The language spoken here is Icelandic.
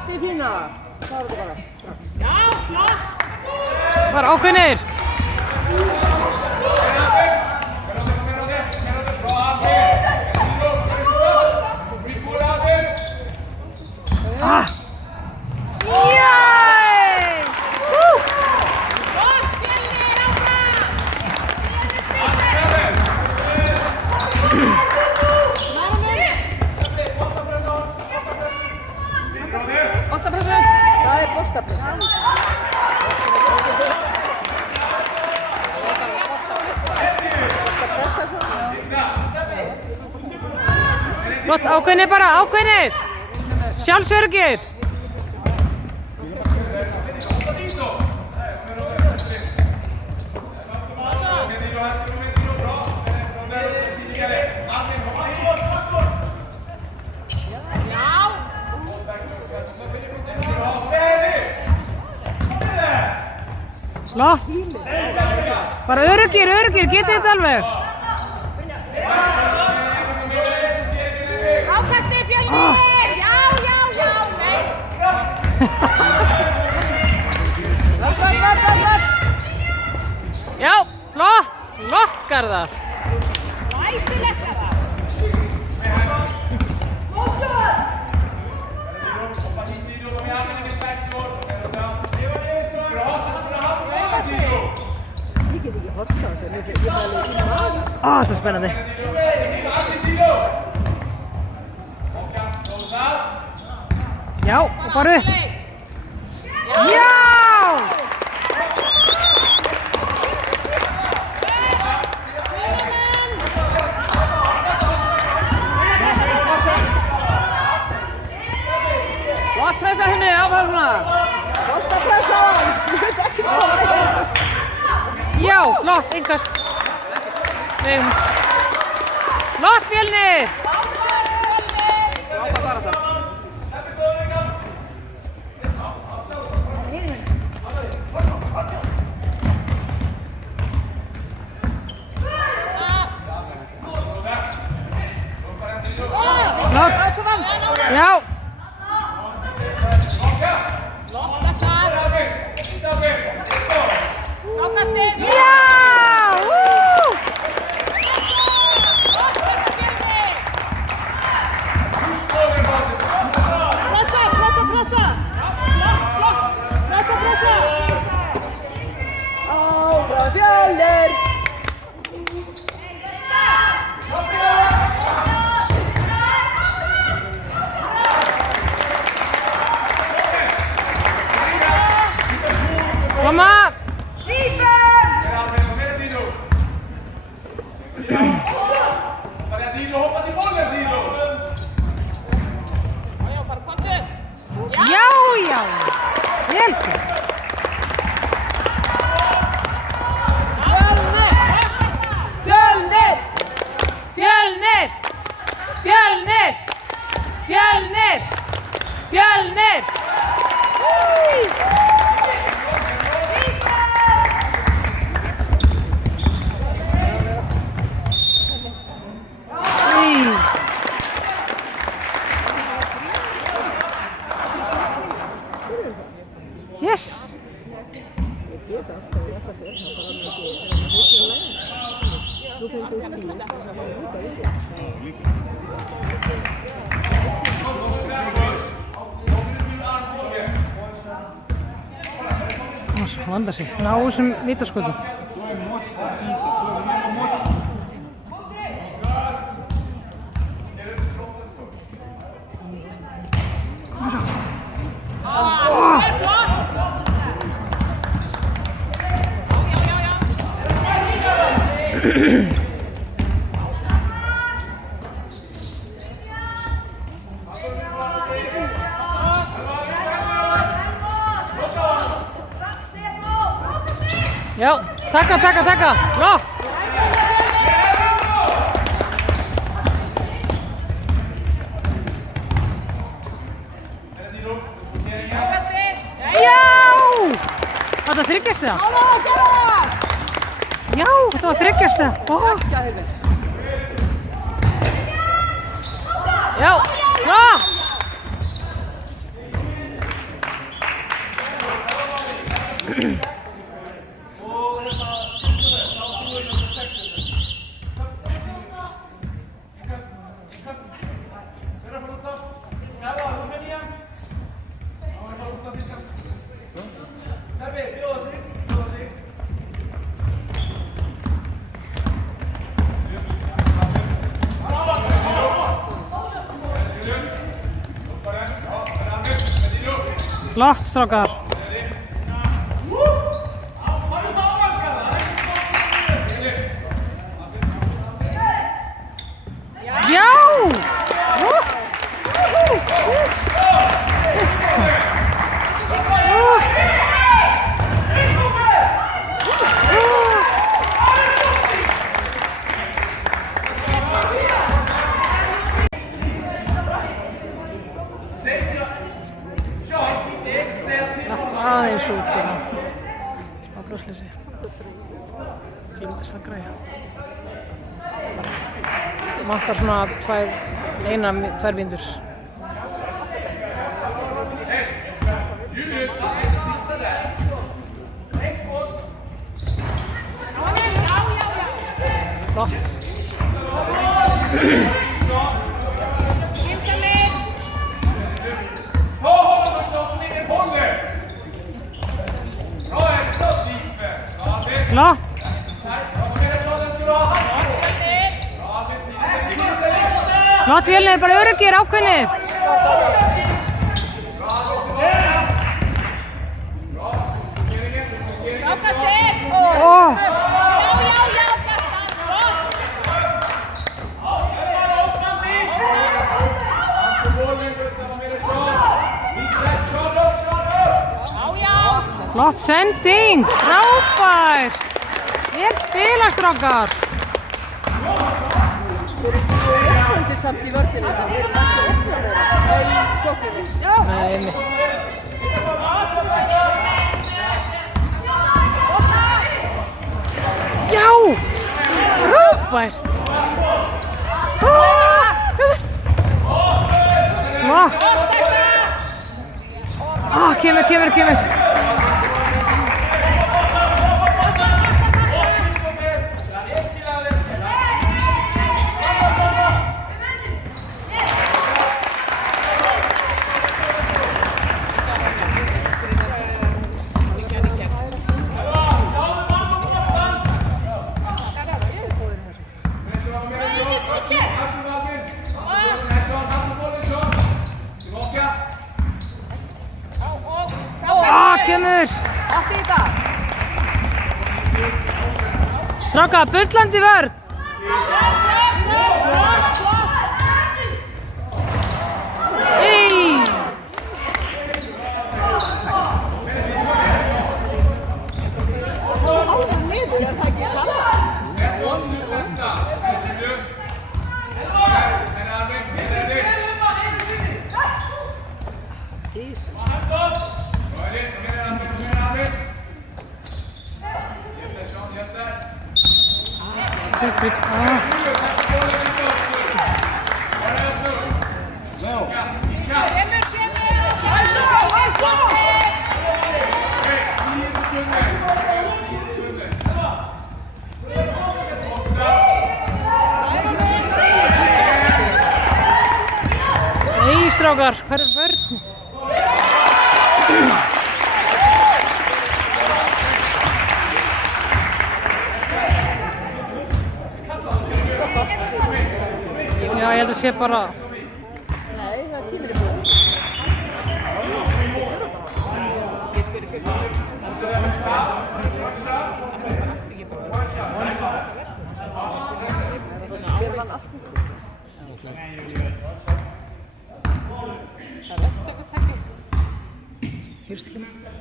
Matti fína. Klára þetta bara. Já, flott. Var ákveðnir. Ah! Yay! Woo! Það er boltapressa. Flott, ákveðnir bara, ákveðnir. Sjálfsöryggir. Flott. Bara öruggir, getið þetta alveg. Ákastið Fjölnir! Já, nei! Já, flott, Garðar. Læsilegt það! Svo spennandi. Já, og bara upp. Já! Flott pressa henni, áfram svona. Boltapressa. Þú veit ekki hvað það er. Já, flott, innkast. Flott, Fjölnir. Áfram bara það. Flott. Já. Ákastið! Já! Pressa! Áfram Fjölnir. Koma! Já! Vel gert. Fjölnir! Yes! Hann vandar sig. Ná þessum vítaskotum. Já, taka. Flott. Já! Þetta þryggjast það. Já, þetta var þryggjast það. Já, flott. Flott, strákar. Já! Aðeins út hérna á brjóstleysi. Gleymdist að græja. Vantar svona tvær mínútur. Flott. Flott. Flott, Fjölnir, bara öruggir, ákveðnir. Frákast inn. Oh. Já, Flott sending, frábær. Vel spilað, strákar. Þeir samt í vörðinu það. Þeir ekki opna þeirra í sókninni. Nei, einmitt. Já! Frábært. Flott. Kemur. Kemur. Allt í þetta. Strákar, bullandi vörn. Ey! Áður niður, það ekki bara. Nei, strákar, hver er vörn? Já, ég held að sé bara... Nei, það er tíminn í búið. Hér vann allt. Fyrst ekki með.